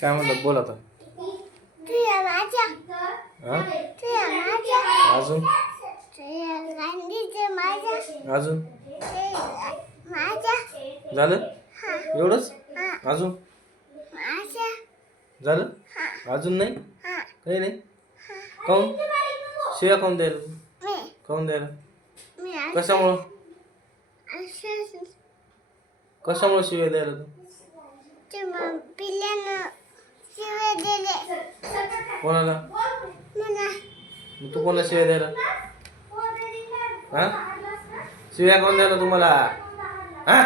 काय म्हणतात बोल आता. अजून अजून झालं एवढंच. अजून झालं अजून नाही काही नाही. काऊन शिव्या काऊन द्यायला काऊन द्यायला कशामुळं कशामुळं शिव्या द्यायला कोणाला तू कोणाला शिव्या द्यायला हा शिव्या कोण द्यायला तुम्हाला हा